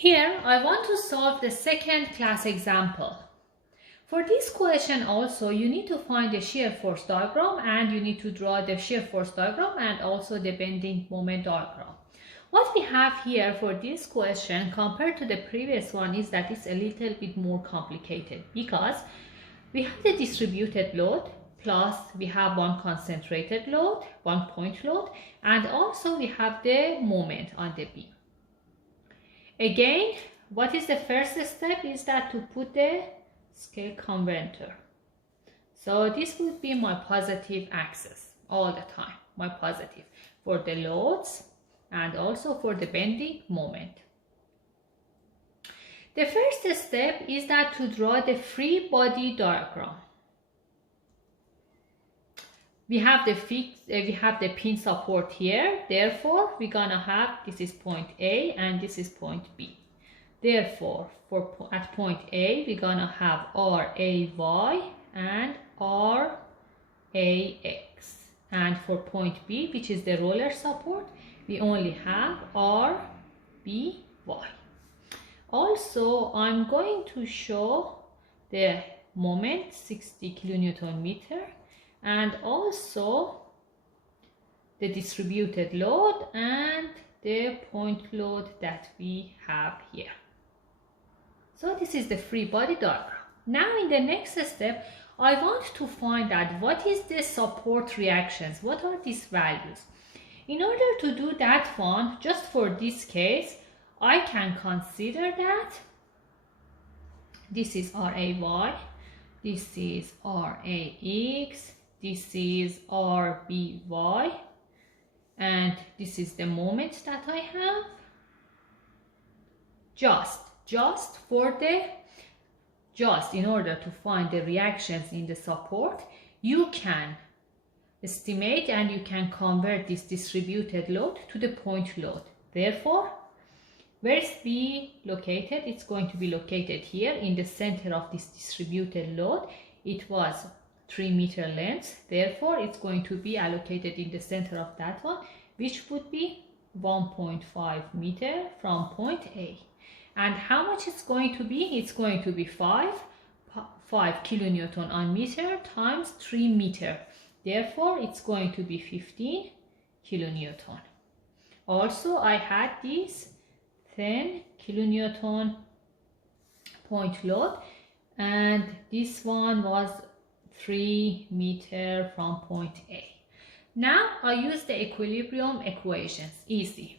Here I want to solve the second class example. For this question also you need to find the shear force diagram and you need to draw the shear force diagram and also the bending moment diagram. What we have here for this question compared to the previous one is that it's a little bit more complicated because we have the distributed load plus we have one concentrated load, one point load, and also we have the moment on the beam. Again, what is the first step is that to put the scale converter. So this would be my positive axis all the time, my positive for the loads and also for the bending moment. The first step is that to draw the free body diagram. We have the pin support here, therefore we're gonna have, this is point A and this is point B. Therefore, at point A, we're gonna have RAY and RAX. And for point B, which is the roller support, we only have RBY. Also, I'm going to show the moment, 60 kilonewton meter, and also the distributed load and the point load that we have here. So this is the free body diagram. Now in the next step, I want to find out what is the support reactions, what are these values. In order to do that one, just for this case, I can consider that this is RAY, this is RAX, this is RBY, and this is the moment that I have. Just in order to find the reactions in the support, you can estimate and you can convert this distributed load to the point load. Therefore, where is B located? It's going to be located here in the center of this distributed load. It was 3 meter length, therefore it's going to be allocated in the center of that one, which would be 1.5 meter from point A. And how much it's going to be? It's going to be 5 kilonewton on meter times 3 meter. Therefore, it's going to be 15 kilonewton. Also, I had this 10 kilonewton point load, and this one was 3 meter from point A. Now I use the equilibrium equations. Easy.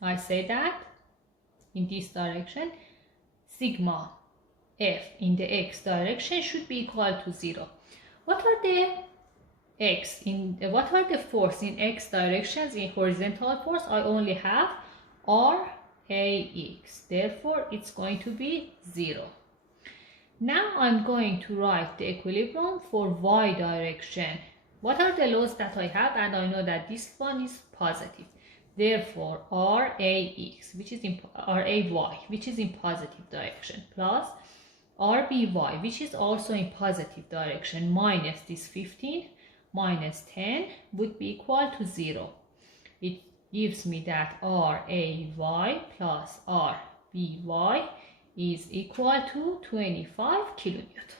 I say that in this direction, sigma F in the x direction should be equal to 0. What are the force in x directions? In horizontal force, I only have RAX. Therefore, it's going to be 0. Now I'm going to write the equilibrium for y direction. What are the loads that I have? And I know that this one is positive. Therefore, RAX, which is in RAY, which is in positive direction, plus RBY, which is also in positive direction, minus this 15 minus 10 would be equal to 0. It gives me that RAY plus RBY is equal to 25 kilonewton.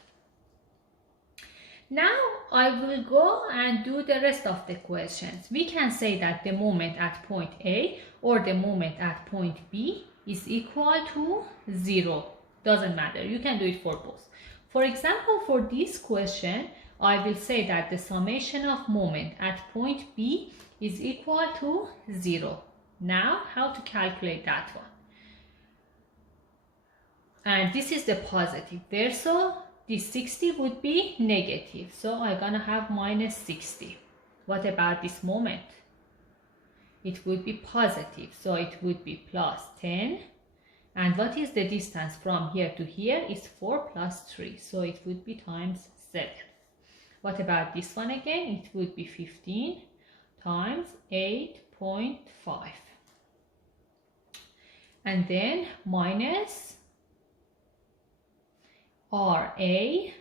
Now I will go and do the rest of the questions. We can say that the moment at point A or the moment at point B is equal to 0. Doesn't matter, you can do it for both. For example, for this question, I will say that the summation of moment at point B is equal to 0. Now, how to calculate that one? And this is the positive there, so this 60 would be negative, so I'm gonna have minus 60. What about this moment? It would be positive, so it would be plus 10. And what is the distance from here to here? Is 4 plus 3, so it would be times 7. What about this one again? It would be 15 times 8.5. And then minus RA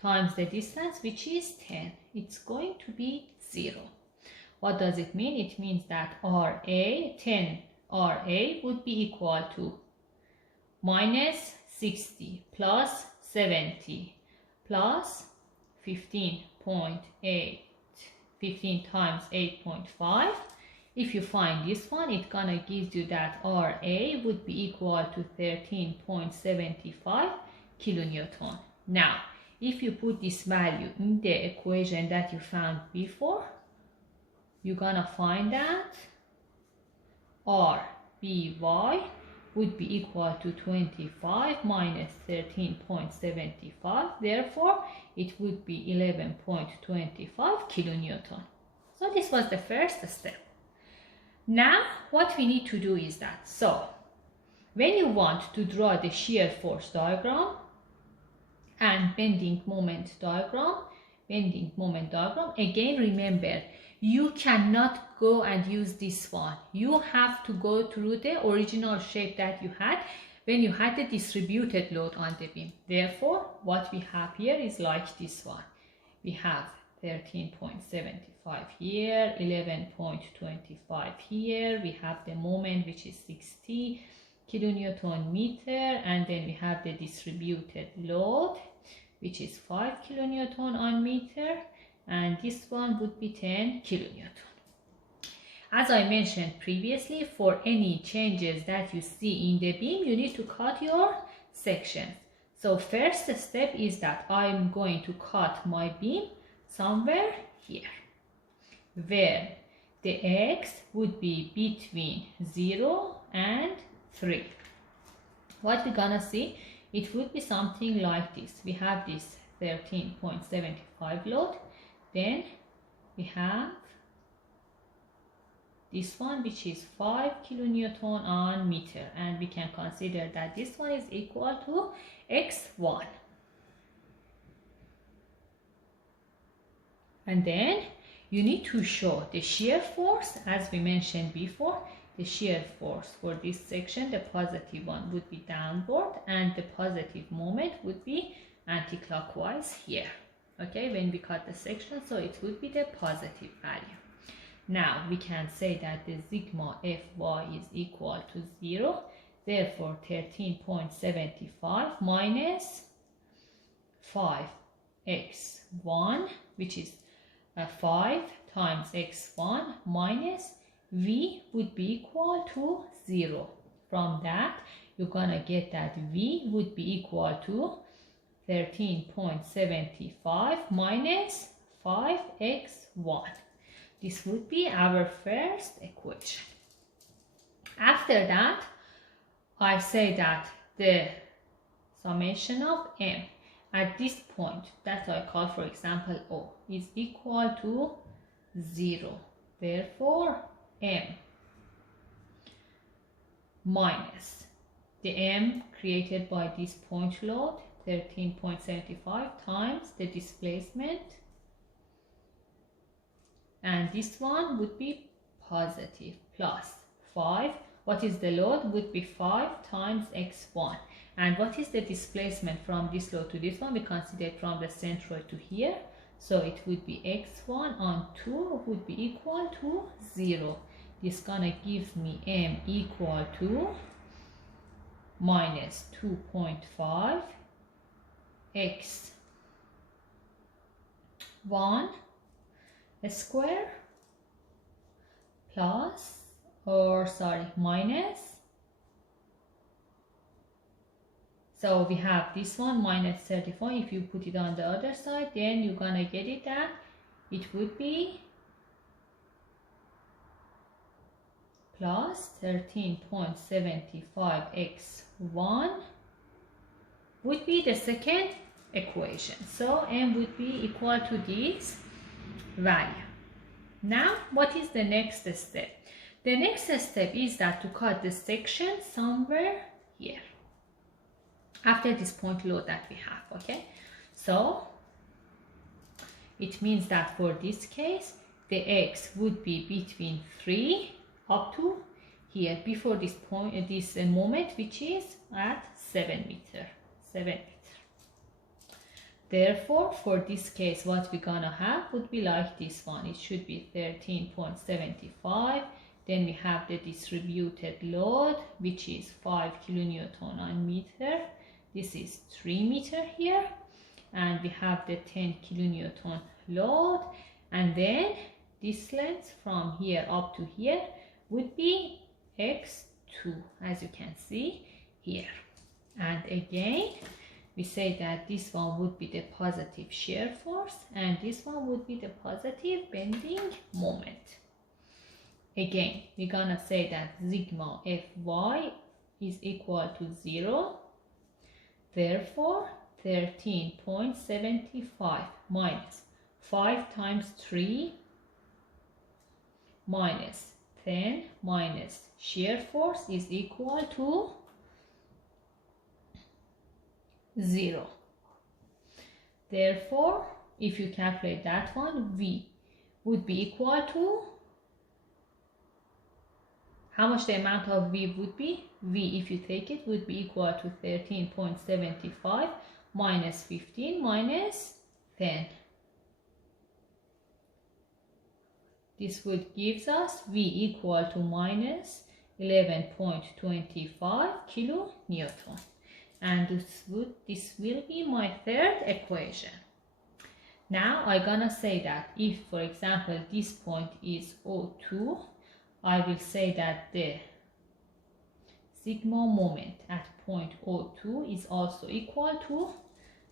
times the distance, which is 10. It's going to be 0. What does it mean? It means that 10 RA would be equal to minus 60 plus 70 plus 15.8, 15 times 8.5. If you find this one, it's gonna give you that RA would be equal to 13.75 kilonewton. Now, if you put this value in the equation that you found before, you're gonna find that RBY would be equal to 25 minus 13.75. Therefore, it would be 11.25 kilonewton. So this was the first step. Now, what we need to do is that, so when you want to draw the shear force diagram and bending moment diagram, again remember, you cannot go and use this one. You have to go through the original shape that you had when you had the distributed load on the beam. Therefore, what we have here is like this one. We have 13.75 here, 11.25 here. We have the moment, which is 60 kilonewton meter, and then we have the distributed load, which is 5 kilonewton on meter, and this one would be 10 kilonewton. As I mentioned previously, for any changes that you see in the beam, you need to cut your sections. So first step is that I'm going to cut my beam somewhere here, where the X would be between 0 and 3. What we're gonna see, it would be something like this. We have this 13.75 load, then we have this one, which is 5 kilonewton on meter, and we can consider that this one is equal to X1. And then you need to show the shear force. As we mentioned before, the shear force for this section, the positive one would be downward, and the positive moment would be anti-clockwise here. Okay, when we cut the section, so it would be the positive value. Now we can say that the sigma Fy is equal to 0. Therefore, 13.75 minus 5x1, which is 5 times x1 minus v would be equal to 0. From that, you're gonna get that v would be equal to 13.75 minus 5x1. This would be our first equation. After that, I say that the summation of m at this point that I call, for example, O, is equal to 0. Therefore, m minus the m created by this point load, 13.75 times the displacement, and this one would be positive, plus 5. What is the load? Would be 5 times x1. And what is the displacement from this load to this one? We consider from the centroid to here. So it would be x1 on 2 would be equal to 0. This gonna give me m equal to minus 2.5 x1 square plus, or sorry, minus. So we have this one minus 34. If you put it on the other side, then you're gonna get it that it would be plus 13.75 x1 would be the second equation. So m would be equal to this value. Now, what is the next step? The next step is that to cut the section somewhere here, after this point load that we have, okay? So, it means that for this case, the x would be between 3 up to here, before this point, this moment, which is at 7 meter. Therefore, for this case, what we're gonna have would be like this one. It should be 13.75 Then we have the distributed load, which is 5 kilonewton on meter. This is 3 meter here. And we have the 10 kilonewton load. And then this length from here up to here would be x2, as you can see here. And again, we say that this one would be the positive shear force and this one would be the positive bending moment. Again, we're gonna say that sigma Fy is equal to 0. Therefore, 13.75 minus 5 times 3 minus 10 minus shear force is equal to 0. Therefore, if you calculate that one, V would be equal to, how much the amount of V would be? V, if you take it, would be equal to 13.75 minus 15 minus 10. This would give us V equal to minus 11.25 kilonewton. And this will be my third equation. Now I'm gonna say that if, for example, this point is O2, I will say that the sigma moment at point O2 is also equal to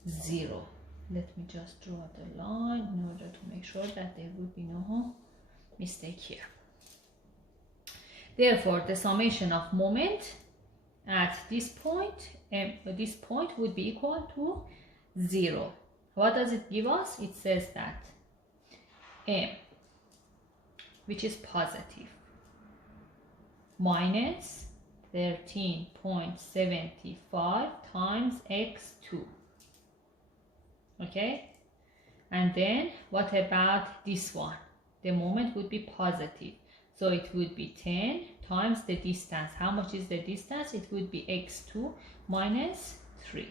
0. Let me just draw the line in order to make sure that there would be no mistake here. Therefore, the summation of moment at this point would be equal to 0. What does it give us? It says that M, which is positive, minus 13.75 times x2. Okay? And then what about this one? The moment would be positive. So it would be 10 times the distance. How much is the distance? It would be x2 minus 3.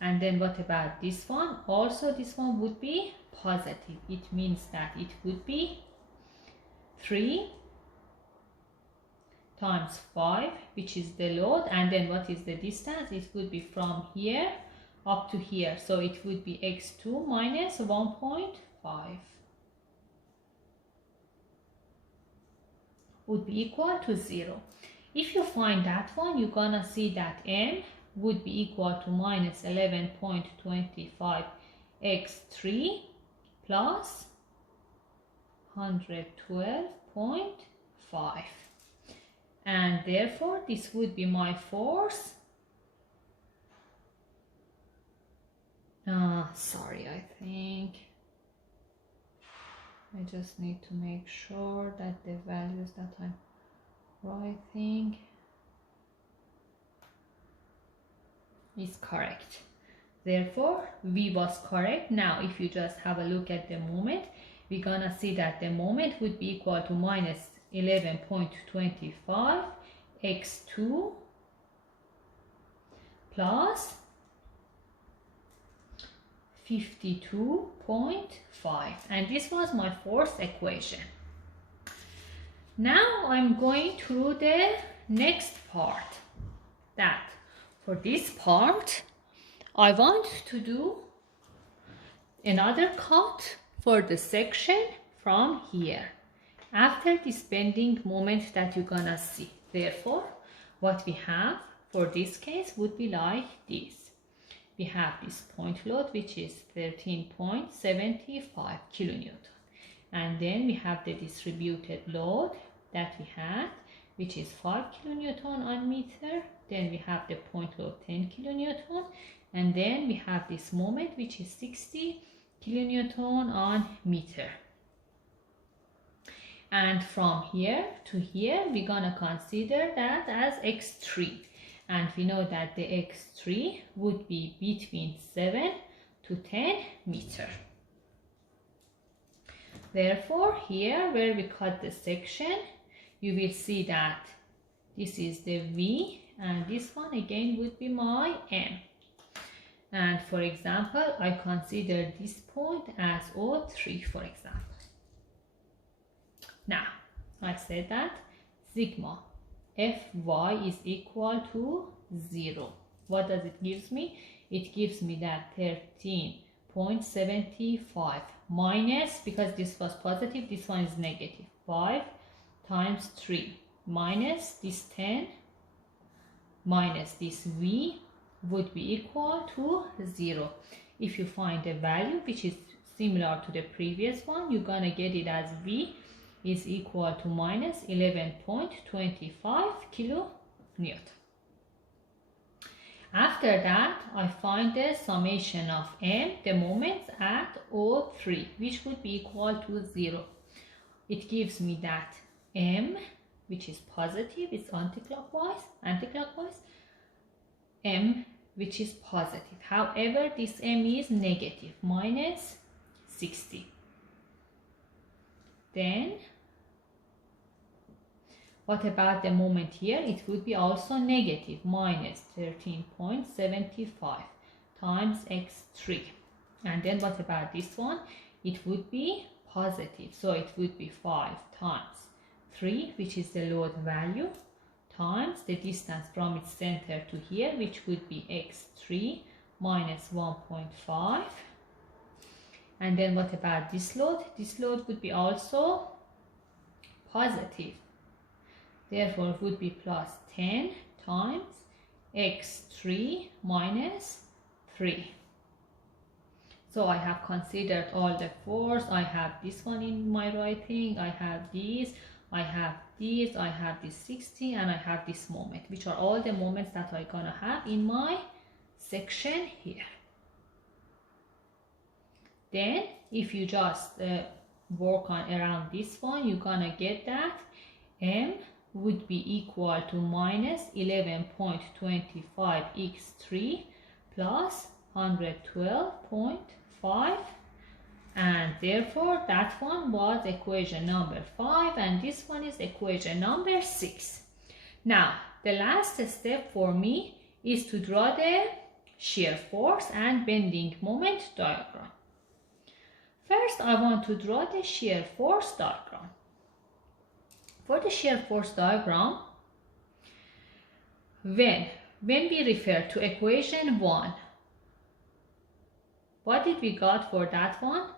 And then what about this one? Also this one would be positive. It means that it would be 3 times 5, which is the load. And then what is the distance? It would be from here up to here. So it would be x2 minus 1.5. Would be equal to 0. If you find that one, you're gonna see that M would be equal to minus 11.25 x3 plus 112.5. And therefore, this would be my force. Sorry, I think I just need to make sure that the values that I'm writing is correct. Therefore, V was correct. Now, if you just have a look at the moment, we're gonna see that the moment would be equal to minus 11.25 x2 plus 52.5, and this was my fourth equation. Now I'm going to the next part. That for this part I want to do another cut for the section from here after this bending moment that you're gonna see. Therefore, what we have for this case would be like this. We have this point load, which is 13.75 kilonewton. And then we have the distributed load that we had, which is 5 kilonewton on meter. Then we have the point load 10 kilonewton. And then we have this moment, which is 60 kilonewton on meter. And from here to here, we're gonna consider that as x3. And we know that the x3 would be between 7 to 10 meter. Therefore, here where we cut the section, you will see that this is the V, and this one again would be my M. And for example, I consider this point as O3, for example. Now, I said that sigma Fy is equal to 0. What does it give me? It gives me that 13.75 minus, because this was positive, this one is negative, 5 times 3 minus this 10 minus this V would be equal to 0. If you find a value which is similar to the previous one, you're gonna get it as V is equal to minus 11.25 kilonewton. After that, I find the summation of M, the moments at O3, which would be equal to 0. It gives me that M, which is positive, it's anticlockwise, M, which is positive. However, this M is negative, minus 60. Then, what about the moment here? It would be also negative, minus 13.75 times x3. And then what about this one? It would be positive, so it would be 5 times 3, which is the load value, times the distance from its center to here, which would be x3 minus 1.5. And then what about this load? This load would be also positive. Therefore, it would be plus 10 times x3 minus 3. So I have considered all the force. I have this one in my writing. I have these. I have these. I have this 60, and I have this moment, which are all the moments that I'm gonna have in my section here. Then, if you just work on around this one, you're gonna get that M would be equal to minus 11.25 x3 plus 112.5, and therefore that one was equation number 5, and this one is equation number 6. Now, the last step for me is to draw the shear force and bending moment diagram. First, I want to draw the shear force diagram. For the shear force diagram, when we refer to equation 1, what did we got for that one?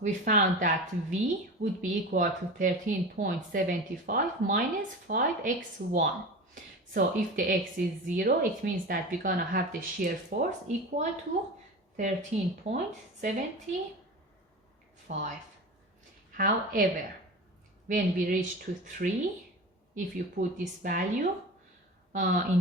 We found that V would be equal to 13.75 minus 5x1. So if the x is 0, it means that we're gonna have the shear force equal to 13.75. However, when we reach to 3, if you put this value in